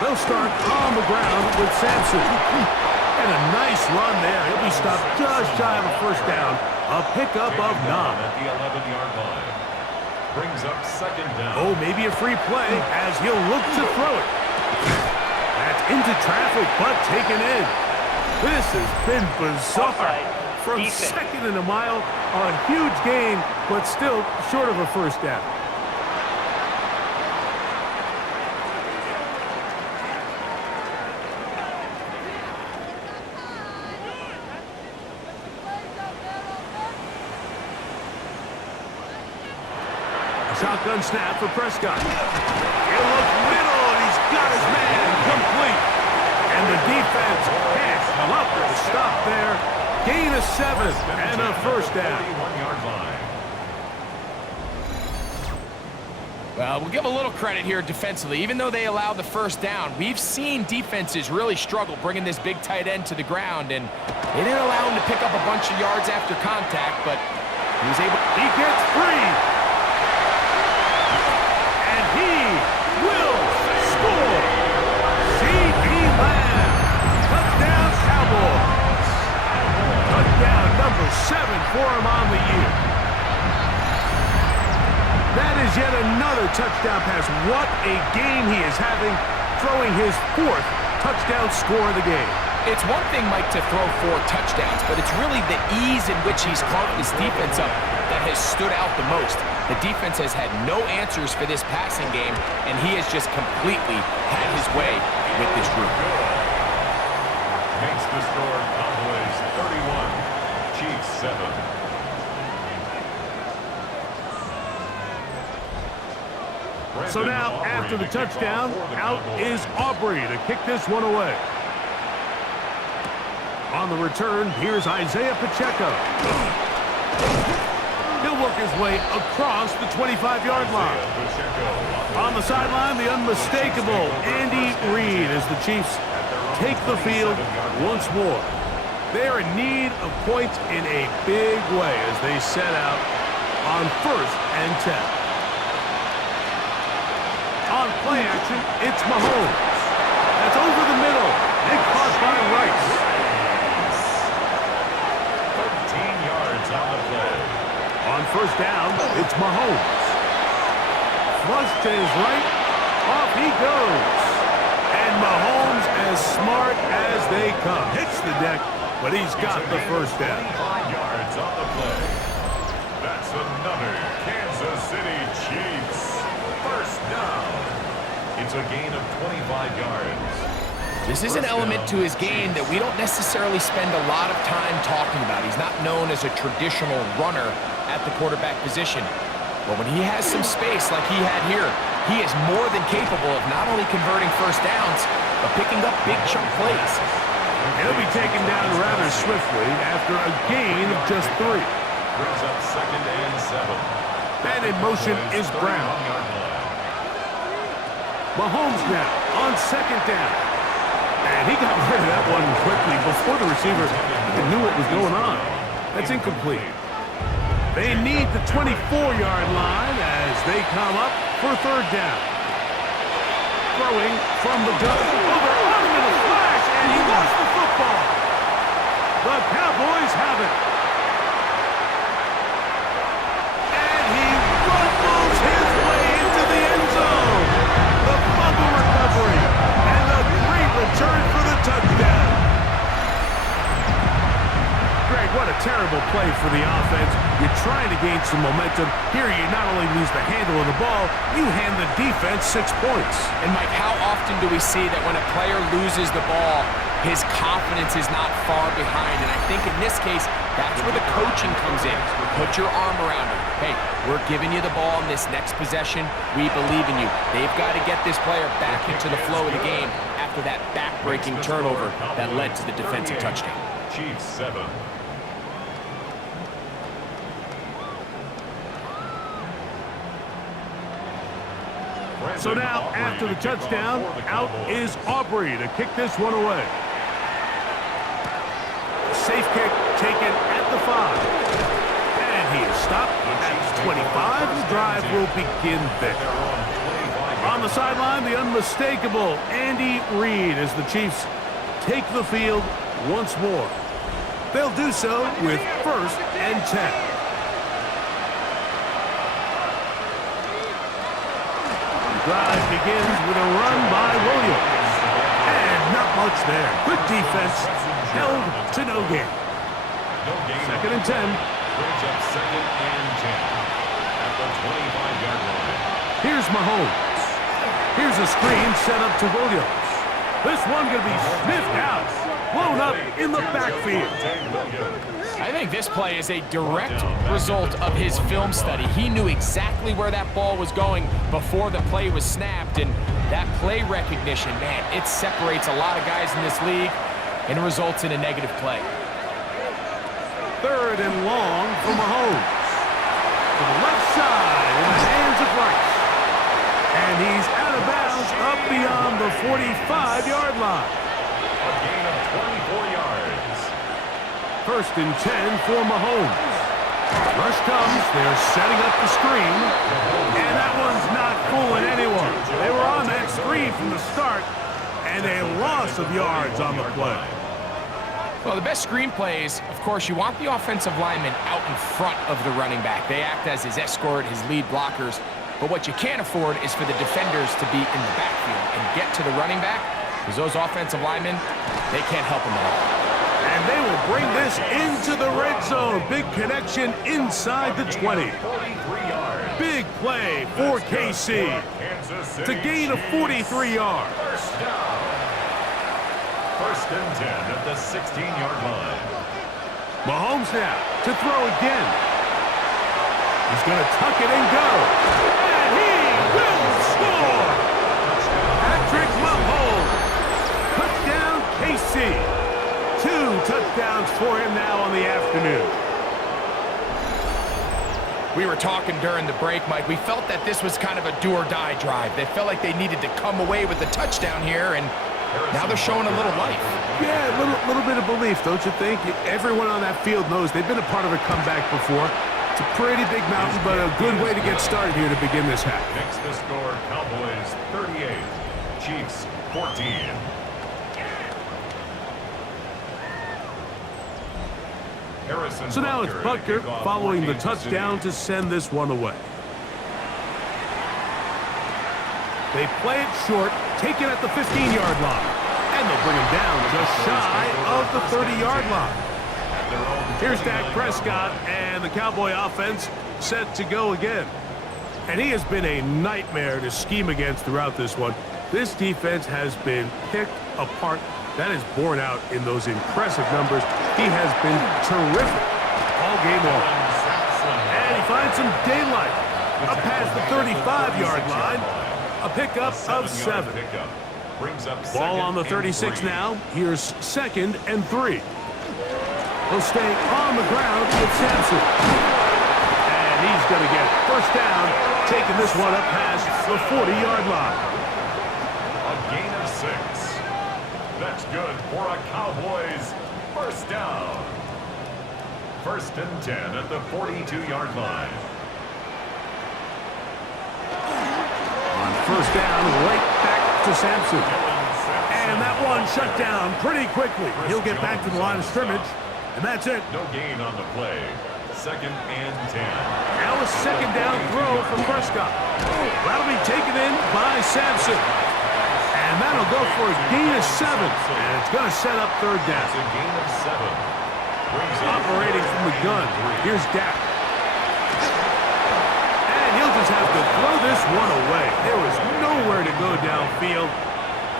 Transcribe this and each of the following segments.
They'll start on the ground with Sampson. And a nice run there. He'll be stopped just shy of a first down. A pickup of 9. At the 11-yard line. Brings up second down. Oh, maybe a free play as he'll look to throw it. That's into traffic, but taken in. This has been bizarre. From second and a mile, a huge gain, but still short of a first down. Shotgun snap for Prescott. He'll look middle, and he's got his man complete. And the defense can't come up with a stop there. Gain of 7 and a first down. Well, we'll give a little credit here defensively. Even though they allowed the first down, we've seen defenses really struggle bringing this big tight end to the ground, and they didn't allow him to pick up a bunch of yards after contact, but he was able. He gets free. He will score. C.D. Lamb. Touchdown, Cowboys. Touchdown number 7 for him on the year. That is yet another touchdown pass. What a game he is having, throwing his 4th touchdown score of the game. It's one thing, Mike, to throw 4 touchdowns, but it's really the ease in which he's carved his defense up that has stood out the most. The defense has had no answers for this passing game, and he has just completely had his way with this group. Makes the score Cowboys 31, Chiefs 7. So now, after the touchdown, out is Aubrey to kick this one away. On the return, here's Isaiah Pacheco. He'll work his way across the 25-yard line. On the sideline, the unmistakable Andy Reid as the Chiefs take the field once more. They are in need of points in a big way as they set out on 1st and 10. On play action, it's Mahomes. That's over the middle and caught by Rice. 13 yards on the play. On first down, it's Mahomes. Flush to his right, off he goes. And Mahomes, as smart as they come, hits the deck, but he's got the first down. 25 yards on the play. That's another Kansas City Chiefs first down. It's a gain of 25 yards. This is an element to his game that we don't necessarily spend a lot of time talking about. He's not known as a traditional runner at the quarterback position. But when he has some space like he had here, he is more than capable of not only converting first downs, but picking up big chunk plays. He'll be taken down rather swiftly after a gain of just 3. Brings up second and 7. And in motion is Brown. Mahomes now on second down. And he got rid of that one quickly before the receiver even knew what was going on. That's incomplete. They need the 24-yard line as they come up for 3rd down. Throwing from the gun. Over in a flash, and he lost the football. The Cowboys have it. And he rumbles his way into the end zone. The fumble recovery. And a great return for the touchdown. Greg, what a terrible play for the offense. You're trying to gain some momentum. Here you not only lose the handle of the ball, you hand the defense 6 points. And Mike, how often do we see that when a player loses the ball, his confidence is not far behind? And I think in this case, that's where the coaching comes in. Put your arm around him. Hey, we're giving you the ball in this next possession. We believe in you. They've got to get this player back into the flow of the game after that back-breaking turnover that led to the defensive touchdown. Chiefs 7. So now, after the touchdown, out is Aubrey to kick this one away. Safe kick taken at the 5. And he is stopped at the 25. The drive will begin there. On the sideline, the unmistakable Andy Reid as the Chiefs take the field once more. They'll do so with 1st and 10. The drive begins with a run by Williams. And not much there. Good defense. Held to no gain. 2nd and 10. Brings up 2nd and 10 at the 25-yard line. Here's Mahomes. Here's a screen set up to Williams. This one going to be sniffed out. Blown up in the backfield. I think this play is a direct result of his film study. He knew exactly where that ball was going before the play was snapped, and that play recognition, man, it separates a lot of guys in this league and results in a negative play. 3rd and long for Mahomes. To the left side in the hands of Rice. And he's out of bounds up beyond the 45-yard line. A gain of 24 yards. 1st and 10 for Mahomes. Rush comes. They're setting up the screen. And that one's not fooling anyone. They were on that screen from the start. And a loss of yards on the play. Well, the best screen plays, of course, you want the offensive lineman out in front of the running back. They act as his escort, his lead blockers. But what you can't afford is for the defenders to be in the backfield and get to the running back, because those offensive linemen, they can't help him at all. And they will bring this into the red zone. Big connection inside the 20. Big play for KC to gain a 43 yards. 1st and 10 at the 16-yard line. Mahomes now to throw again. He's going to tuck it and go. And he will score. Patrick Mahomes. Touchdown KC. 2 touchdowns for him now on the afternoon. We were talking during the break, Mike. We felt that this was kind of a do-or-die drive. They felt like they needed to come away with the touchdown here, and now they're showing a little life. Yeah, a little bit of belief, don't you think? Everyone on that field knows they've been a part of a comeback before. It's a pretty big mountain, but a good way to get started here to begin this half. Next to score, Cowboys 38, Chiefs 14. So now it's Butker following the touchdown to send this one away. They play it short, take it at the 15-yard line, and they'll bring him down just shy of the 30-yard line. Here's Dak Prescott and the Cowboy offense set to go again. And he has been a nightmare to scheme against throughout this one. This defense has been picked apart. That is borne out in those impressive numbers. He has been terrific all game long. And he finds some daylight up past the 35-yard line. A pickup of 7. Ball on the 36 now. Here's 2nd and 3. He'll stay on the ground with Sampson. And he's going to get 1st down, taking this one up past the 40-yard line. A gain of 6. That's good for a Cowboys 1st down. 1st and 10 at the 42-yard line. On 1st down, right back to Sampson. And that one shut down pretty quickly. He'll get back to the line of scrimmage, and that's it. No gain on the play. 2nd and 10. Now a 2nd down throw from Prescott. That'll be taken in by Sampson. And that'll go for a gain of 7. And it's going to set up 3rd down. It's a gain of 7. Operating from the gun. Here's Dak. And he'll just have to throw this one away. There was nowhere to go downfield.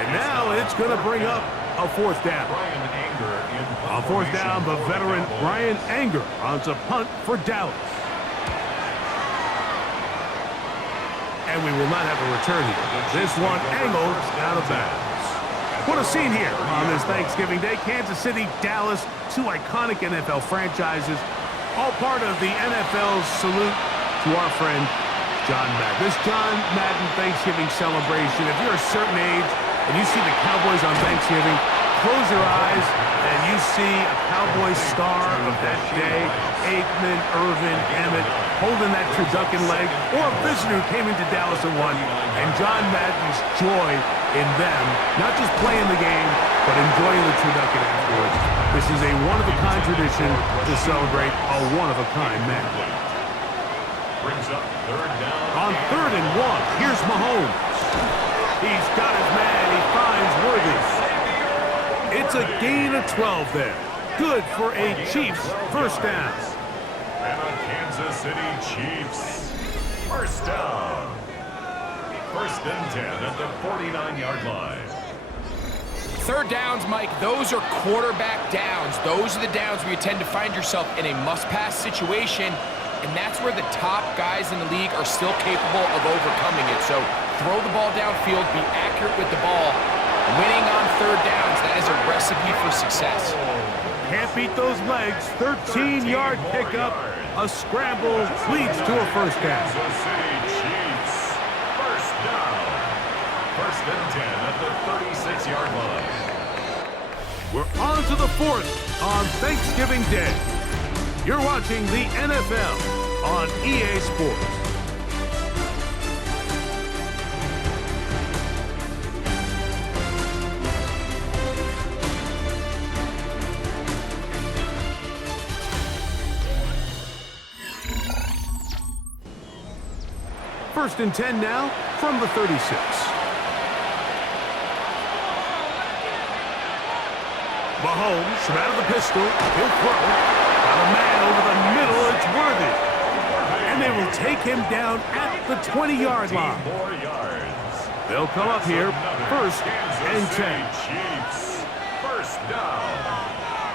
And now it's going to bring up a 4th down. On 4th down, the veteran Brian Anger on to punt for Dallas. And we will not have a return here. This one angled out of bounds. What a scene here on this Thanksgiving Day. Kansas City, Dallas, 2 iconic NFL franchises, all part of the NFL's salute to our friend John Madden. This John Madden Thanksgiving celebration, if you're a certain age and you see the Cowboys on Thanksgiving, close your eyes and you see a Cowboys star of that day, Aikman, Irvin, Emmett, holding that turducken leg, or a visitor who came into Dallas and won, and John Madden's joy in them, not just playing the game, but enjoying the turducken afterwards. This is a one-of-a-kind tradition to celebrate a one-of-a-kind man. Brings up third down. On 3rd and 1, here's Mahomes. He's got his man. He finds Worthy. It's a gain of 12 there. Good for a Chiefs first down. And a Kansas City Chiefs first down. 1st and 10 at the 49-yard line. 3rd downs, Mike, those are quarterback downs. Those are the downs where you tend to find yourself in a must-pass situation, and that's where the top guys in the league are still capable of overcoming it. So throw the ball downfield, be accurate with the ball. Winning on 3rd downs, that is a recipe for success. Can't beat those legs. 13-yard pickup. A scramble leads to a first down. Kansas City Chiefs first down. 1st and 10 at the 36-yard line. We're on to the 4th on Thanksgiving Day. You're watching the NFL on EA Sports. First and 10 now from the 36. Mahomes from out of the pistol. He'll throw. Got a man over the middle. It's Worthy. And they will take him down at the 20-yard line. 4 yards. They'll come up here. 1st and 10. Chiefs first down.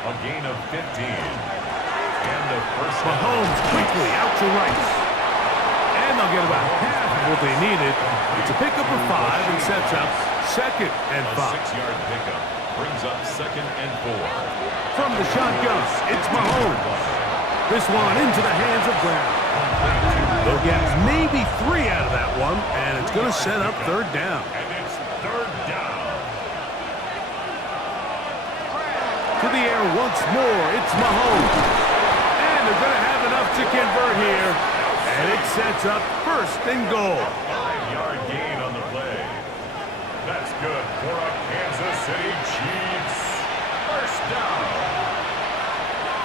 A gain of 15. And the first down. Mahomes quickly out to right. And they'll get about half of what they needed. It's a pickup of 5 and sets up 2nd and 5. A 6-yard pickup brings up 2nd and 4. From the shotgun, it's Mahomes. This one into the hands of Brown. They'll get maybe 3 out of that one, and it's going to set up 3rd down. And it's 3rd down. To the air once more, it's Mahomes. And they're going to have enough to convert here. And it sets up 1st and goal. 5-yard gain on the play. That's good for a Kansas City Chiefs first down.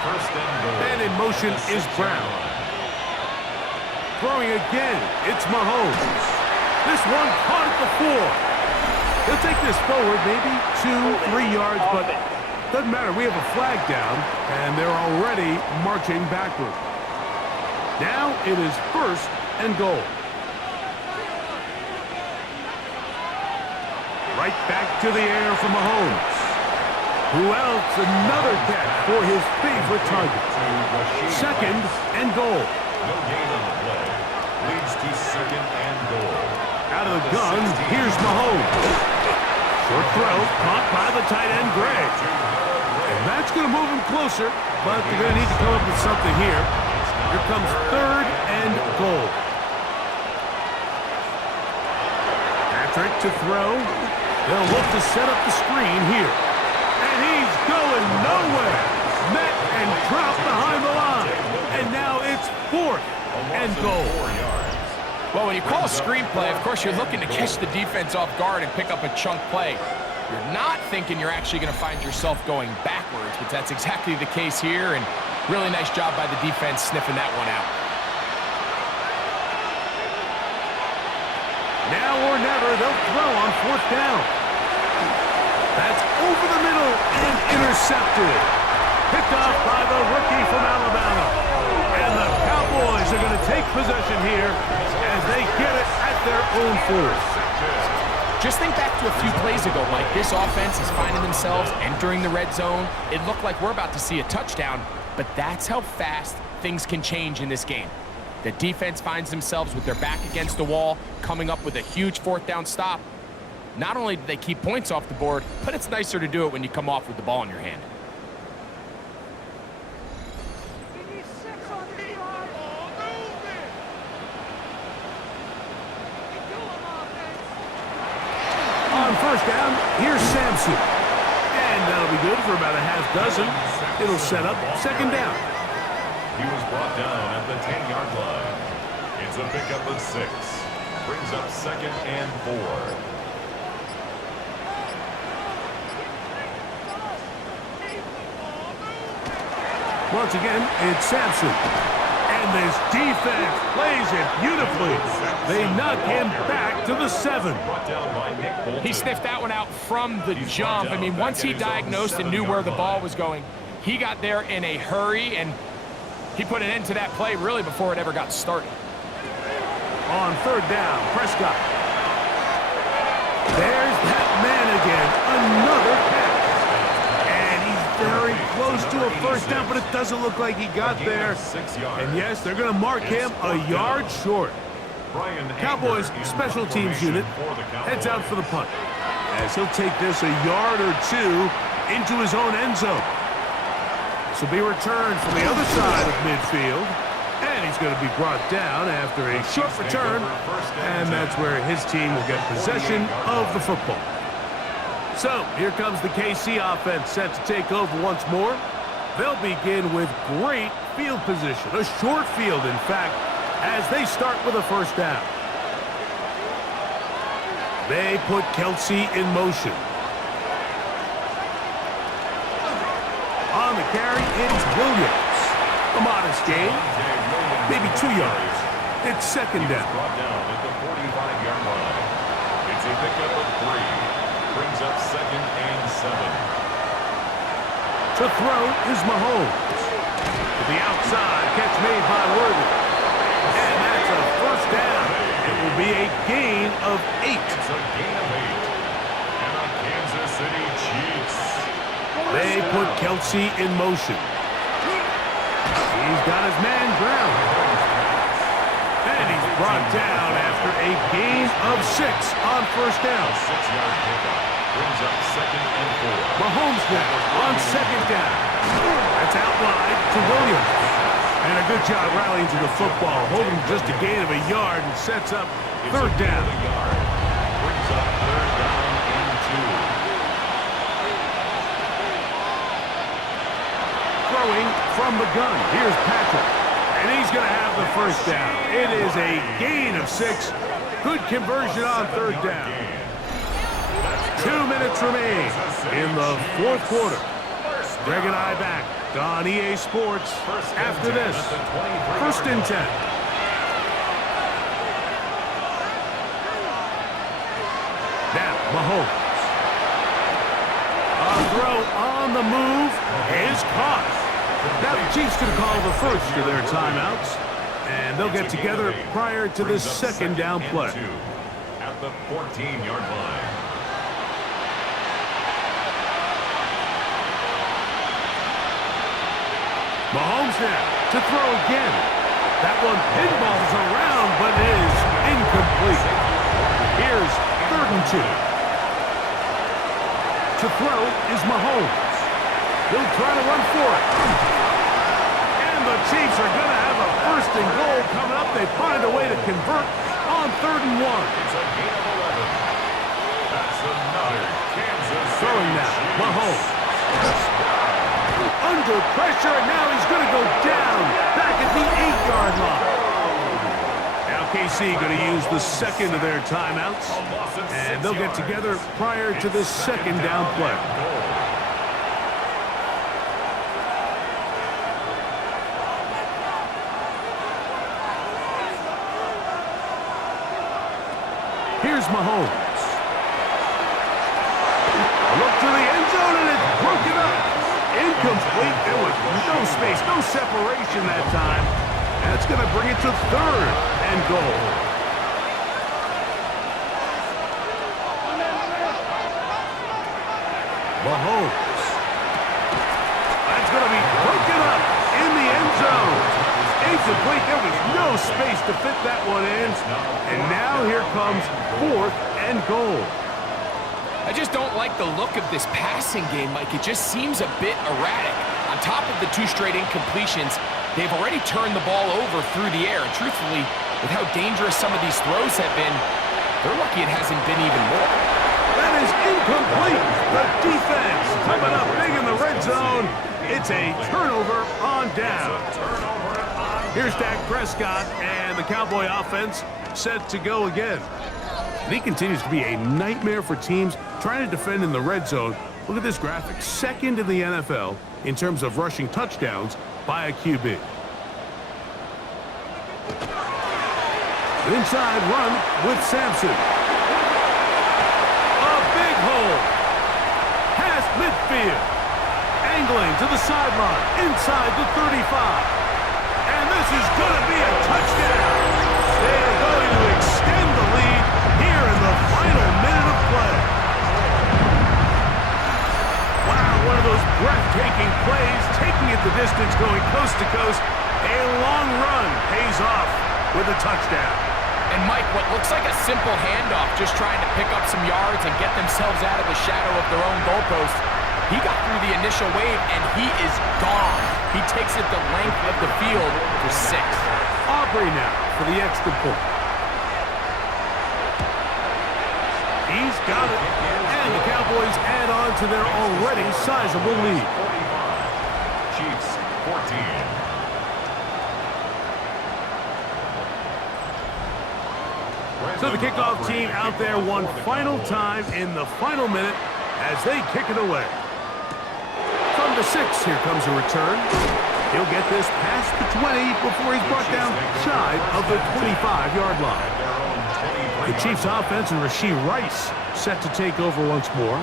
1st and goal. And in motion is Brown. Throwing again, it's Mahomes. This one caught at the 4. He'll take this forward maybe 2-3 yards, but doesn't matter. We have a flag down, and they're already marching backward. Now it is 1st and goal. Right back to the air for Mahomes. Who else? Another catch for his favorite target. 2nd and goal. No gain on the play. Leads to 2nd and goal. Out of the gun, here's Mahomes. Short throw, caught by the tight end, Gray. And that's going to move him closer, but they're going to need to come up with something here. Here comes 3rd and goal. Patrick to throw. They'll look to set up the screen here. And he's going nowhere. Met and dropped behind the line. And now it's 4th and goal. 4 yards. Well, when you call a screenplay, of course, you're looking to catch the defense off guard and pick up a chunk play. You're not thinking you're actually going to find yourself going backwards, but that's exactly the case here, and really nice job by the defense sniffing that one out. Now or never, they'll throw on 4th down. That's over the middle and intercepted. Picked off by the rookie from Alabama. And the Cowboys are going to take possession here as they get it at their own 4. Just think back to a few plays ago, Mike. This offense is finding themselves entering the red zone. It looked like we're about to see a touchdown, but that's how fast things can change in this game. The defense finds themselves with their back against the wall, coming up with a huge 4th down stop. Not only do they keep points off the board, but it's nicer to do it when you come off with the ball in your hand. On 1st down, here's Sampson. And And that'll be good for about a half dozen. It'll set up second down. He was brought down at the 10-yard line. It's a pickup of 6. Brings up second and 4. Once again, it's Sampson. And this defense plays it beautifully. They knock him back to the 7. He sniffed that one out from the jump. I mean, once he diagnosed and knew where the ball was going, he got there in a hurry, and he put an end to that play really before it ever got started. On third down, Prescott. There's that man again. Another catch. And he's very close to a first down, but it doesn't look like he got there. And yes, they're going to mark him a yard short. Cowboys special teams unit heads out for the punt, as he'll take this a yard or 2 into his own end zone. This will be returned from the other side of midfield, and he's going to be brought down after a short return, and that's where his team will get possession of the football. So here comes the KC offense set to take over once more. They'll begin with great field position, a short field in fact, as they start with a first down. They put Kelsey in motion. On the carry, it's Williams. A modest gain, maybe 2 yards. It's second down. Brought down at the 45-yard line. It's a pickup of 3. Brings up second and 7. To throw is Mahomes. To the outside, catch made by Worthy. And that's a first down. It will be a gain of 8. It's a gain of 8. And the Kansas City Chiefs. They put Kelsey in motion. He's got his man ground. And he's brought down after a gain of 6 on first down. 6-yard pickup. Brings up second and 4. Mahomes now on second down. That's out wide to Williams. And a good job rallying to the football, holding just a gain of a yard and sets up third down. Brings up third down and 2. Throwing from the gun. Here's Patrick. And he's going to have the first down. It is a gain of 6. Good conversion on third down. 2 minutes remain in the fourth quarter. Greg and I back on EA Sports after this. First and 10. Now, Mahomes. A throw on the move is caught. Now the Chiefs going to call the first of their timeouts, and they'll get together prior to this second down play. At the 14-yard line. Mahomes now to throw again. That one pinballs around, but it is incomplete. Here's third and 2. To throw is Mahomes. He'll try to run for it. And the Chiefs are going to have a first and goal coming up. They find a way to convert on third and 1. It's a gain of 11. That's another Kansas City Throwing now, Mahomes. Under pressure, and now he's going to go down back at the 8-yard line. Now KC going to use the second of their timeouts, and they'll get together prior to this second down play. Here's Mahomes. A look to the end zone, and it's broken up. Incomplete. There was no space, no separation that time. That's going to bring it to third and goal. Mahomes. That's going to be broken up in the end zone. Incomplete. There was no space to fit that one in. And now here comes fourth and goal. I just don't like the look of this passing game, Mike. It just seems a bit erratic. On top of the 2 straight incompletions, they've already turned the ball over through the air. And truthfully, with how dangerous some of these throws have been, they're lucky it hasn't been even more. That That is incomplete. The defense coming up big in the red zone. It's a turnover on down. Here's Dak Prescott, and the Cowboy offense set to go again. And he continues to be a nightmare for teams trying to defend in the red zone. Look at this graphic. Second in the NFL in terms of rushing touchdowns by a QB. Inside run with Sampson. A big hole. Past midfield. Angling to the sideline. Inside the 35. And this is going to be a touchdown. They are going to extend the lead here in the final minute of play. Wow, one of those breathtaking plays, taking it the distance, going coast to coast. A long run pays off with a touchdown. And Mike, what looks like a simple handoff, just trying to pick up some yards and get themselves out of the shadow of their own goalpost. He got through the initial wave, and he is gone. He takes it the length of the field for 6. Aubrey now for the extra point. He's got it. And the Cowboys add on to their already sizable lead. Chiefs 14. So the kickoff team out there one final time in the final minute as they kick it away. From the 6, here comes a return. He'll get this past the 20 before he's brought down shy of the 25-yard line. The Chiefs offense and Rashee Rice set to take over once more.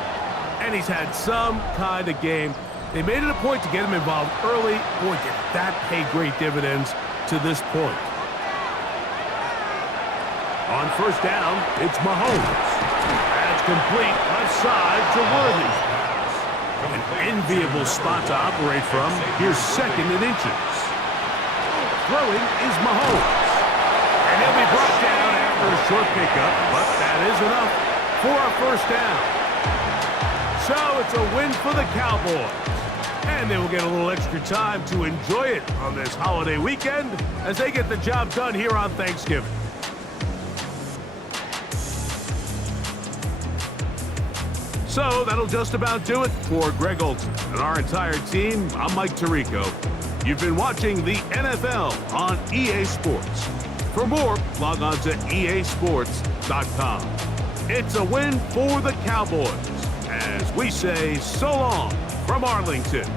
And he's had some kind of game. They made it a point to get him involved early. Boy, did that pay great dividends to this point. On first down, it's Mahomes. That's complete left side to Worthy. An enviable spot to operate from. Here's second and inches. Throwing is Mahomes. And he'll be brought down after a short pickup, but that is enough for a first down. So it's a win for the Cowboys. And they will get a little extra time to enjoy it on this holiday weekend as they get the job done here on Thanksgiving. So that'll just about do it for Greg Olson and our entire team. I'm Mike Tirico. You've been watching the NFL on EA Sports. For more, log on to easports.com. It's a win for the Cowboys as we say so long from Arlington.